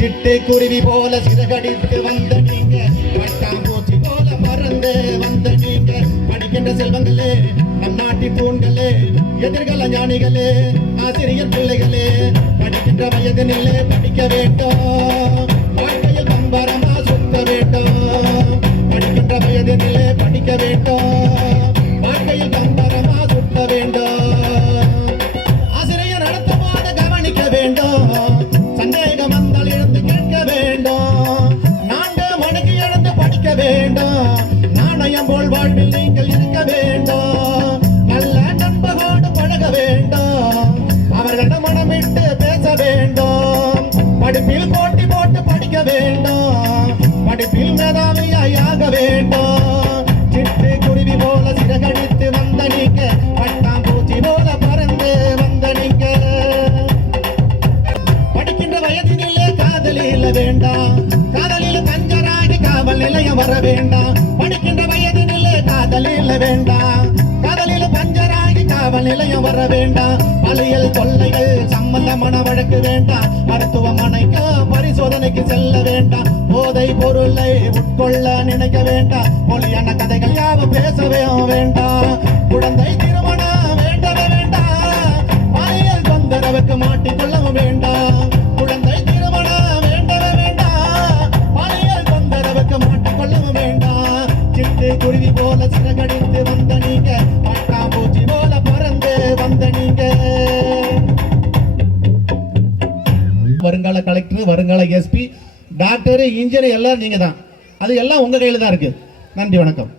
சிட்டு குருவி போல சிறகடித்து வந்த நீங்க, பட்டாம்பூச்சி போல மறந்து வந்த நீங்க. படிக்கின்ற செல்வங்களே, நம் நாட்டி தூண்களே, எதிர்கால ஞானிகளே, ஆசிரியர் பிள்ளைகளே, படிக்கின்ற வயது நிலை படிக்க வேண்டும், வாழ்க்கையில் பம்பரமா சுத்த வேண்டும். படிக்கின்ற வயது நிலை படிக்க வேண்டும், வாழ்க்கையில் பம்பரமா சுத்த வேண்டும். ஆசிரியர் நடத்தும் போது கவனிக்க வேண்டும், சந்தேகம் வந்தால் எழுந்து கேட்க வேண்டும். 4 மணிக்கு எழுந்து படிக்க வேண்டும், நாணயம் போல் வாழ்வில் நீங்கள் இருக்க வேண்டும். நல்ல நண்பர்களோடு பழக வேண்டும், அவர்களிடம் மனமிட்டு பேச வேண்டும். படிப்பில் போட்டி போட்டு படிக்க வேண்டும், படிப்பில் மேதாவியாக வேண்டும். சிட்டு குருவி போல சிறகடித்து வந்த நீங்க, பட்டாம்பூச்சி போல பறந்து வந்த நீங்க. படிக்கின்ற வயதினிலே காதலில் வேண்டாம், காதலில் பஞ்சராகி காவல் நிலையம் வர வேண்டாம். படிக்கின்ற வயதினிலே காதலில் வேண்டாம், காதலில் பஞ்சராகி காவல் நிலையம் வர வேண்டாம். பாலியல் தொல்லைகள் சம்பந்தமான வழக்கு வேண்டாம், மருத்துவமனைக்கு பரிசோதனைக்கு செல்ல வேண்டாம். போதை பொருளை உட்கொள்ள நினைக்க வேண்டாம், மொழியான கதைகள் யாவும் பேசவே வேண்டாம். குழந்தை திருமணம் வேண்டவே வேண்டாம், பாலியல் தொந்தரவுக்கு மாட்டிக்கொள்ளவும் வேண்டாம். குழந்தை திருமணம் வேண்டவே வேண்டாம், பாலியல் தொந்தரவுக்கு மாட்டிக்கொள்ளவும் வேண்டாம். சிட்டு குருவி போல சிறகடித்து வந்த நீங்க, பட்டாம்பூச்சி போல பறந்து வந்த நீங்க. வருங்கால கலெக்டர், வருங்கால எஸ்பி, டாக்டர், இன்ஜினியர் எல்லாம் நீங்க தான். அது எல்லாம் உங்க கையில தான் இருக்கு. நன்றி, வணக்கம்.